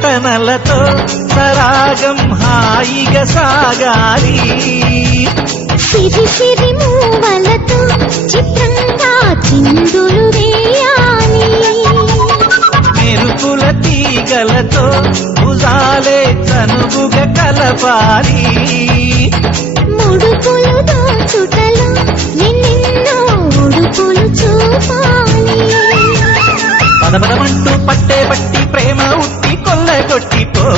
నటనలతో సరాగం హాయిగా సాగాలి సిరి సిరి మూవలతో చిత్రంగా చిందులు వేయాలి మెరుపుల తీగలతో భుజాలే చనువుగా కలపాలి ముడుపులు దోచుటలో ఎన్నెన్నో ఉడుపులు చూపాలి పదపదమంటూ పట్టే పట్టి ప్రేమ ఉట్టి కొల్లగొట్టి పో